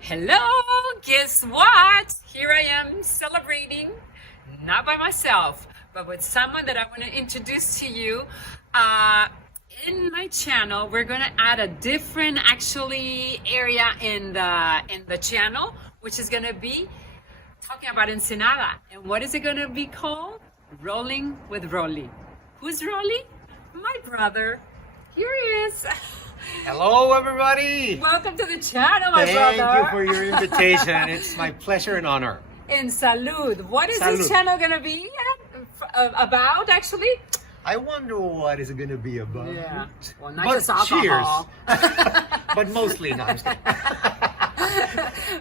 Hello, guess what? Here I am celebrating, not by myself, but with someone that I want to introduce to you. In my channel, we're gonna add a different area in the channel, which is gonna be talking about Ensenada. And what is it gonna be called? Rolling with Roly. Who's Roly? My brother. Here he is. Hello, everybody. Welcome to the channel, my brother. Thank you for your invitation. It's my pleasure and honor. And salud. What is Salud. this channel gonna be about, actually? I wonder what is it going to be about. Yeah. Well, not But just alcohol. But mostly not.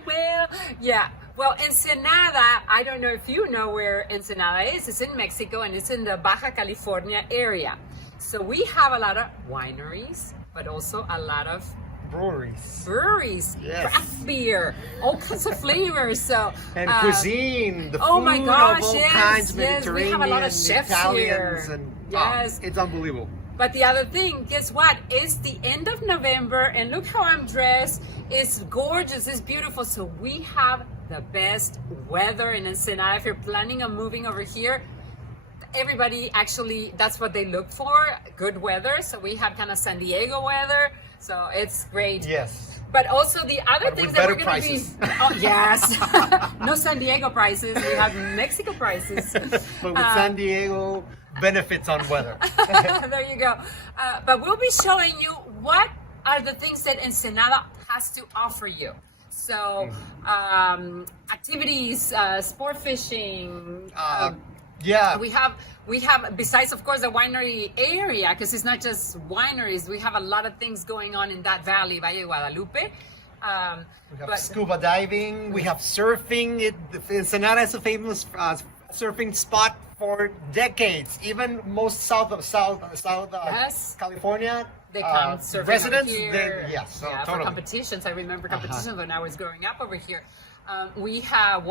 Well, yeah. Well, Ensenada, I don't know if you know where Ensenada is. It's in Mexico and it's in the Baja California area. So we have a lot of wineries, but also a lot of breweries, Yes. craft beer, all kinds of flavors. So And cuisine, the oh food my gosh, of all yes, kinds, yes, we Mediterranean, have a lot of chefs Italians, here. and Yes. it's unbelievable. But the other thing, guess what? It's the end of November, and look how I'm dressed. It's gorgeous, it's beautiful. So we have the best weather in Ensenada. If you're planning on moving over here, everybody actually, that's what they look for, good weather. So we have kind of San Diego weather. So it's great. Yes. But also the other But things with that we're better going to be, prices. oh, yes, no San Diego prices. We have Mexico prices. But with San Diego, benefits on weather. There you go. But we'll be showing you what are the things that Ensenada has to offer you. So activities, sport fishing. Yeah. We have besides of course the winery area, because it's not just wineries. We have a lot of things going on in that valley, Valle de Guadalupe. We have scuba diving. We have surfing. Ensenada is a famous surfing spot for decades. Even most south Yes. California They come surfing residents. over here. Yes, so yeah, for totally. competitions. I remember competitions when I was growing up over here. We have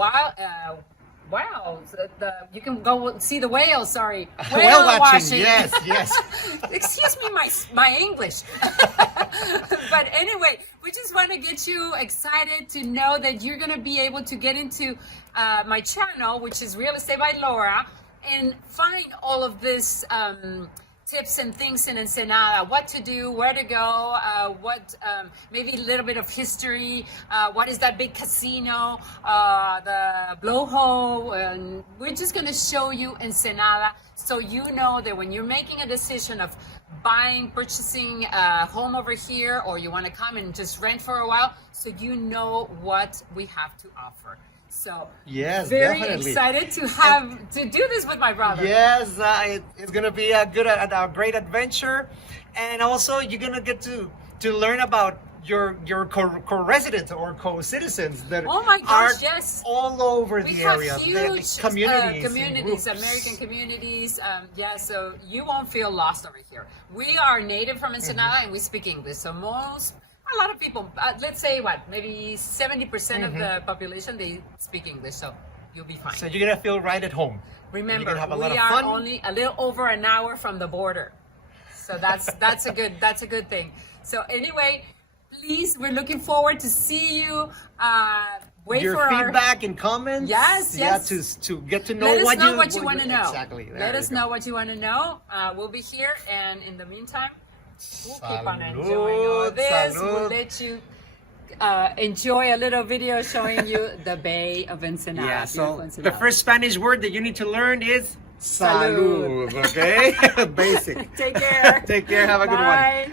wow, you can go see the whales. Sorry, Whale watching. Yes, yes. Excuse me, my English. But anyway, we just want to get you excited to know that you're going to be able to get into my channel, which is Real Estate by Laura, and find all of this tips and things in Ensenada, what to do, where to go, maybe a little bit of history, what is that big casino, the blowhole, and we're just going to show you Ensenada so you know that when you're making a decision of purchasing a home over here, or you want to come and just rent for a while, so you know what we have to offer. So Yes, very definitely. excited to do this with my brother. Yes, it's gonna be a great adventure, and also you're gonna get to learn about your co-residents or co-citizens that Oh my gosh, are yes. all over We the have area. huge The communities, communities, groups. American communities. Yeah, so you won't feel lost over here. We are native from Ensenada and we speak English. So a lot of people, let's say maybe 70% of the population, they speak English. So you'll be fine. So you're gonna feel right at home. Remember, You're gonna have a lot we of are fun. only a little over an hour from the border. So that's a good thing. So anyway, please, we're looking forward to see you. Wait Your for feedback and comments. Yes, yes. Yeah, to get to know Let us what know what you want to know. Exactly. Let us know what you want to know. We'll be here, and in the meantime, we'll keep on Salud, enjoying all this. We'll salud. let you enjoy a little video showing you the Bay of Ensenada. Yeah, beautiful so Ensenada. the first Spanish word that you need to learn is Salud. salud, okay? Basic. Take care. Take care, have a good one. Bye.